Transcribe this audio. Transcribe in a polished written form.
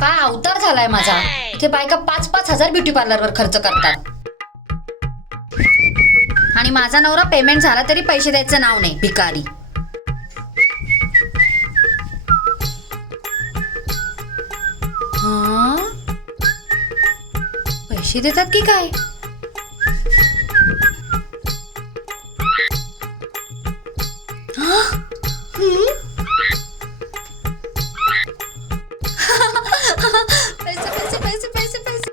काय अवतार झालाय माझा. इथे बायका 5,000 ब्युटी पार्लरवर खर्च करतात आणि माझा नवरा पेमेंट झाला तरी पैसे द्यायचं नाव नाही. भिकारी. पैसे देतात की काय? पैसे पैसे पैसे पैसे पैसे.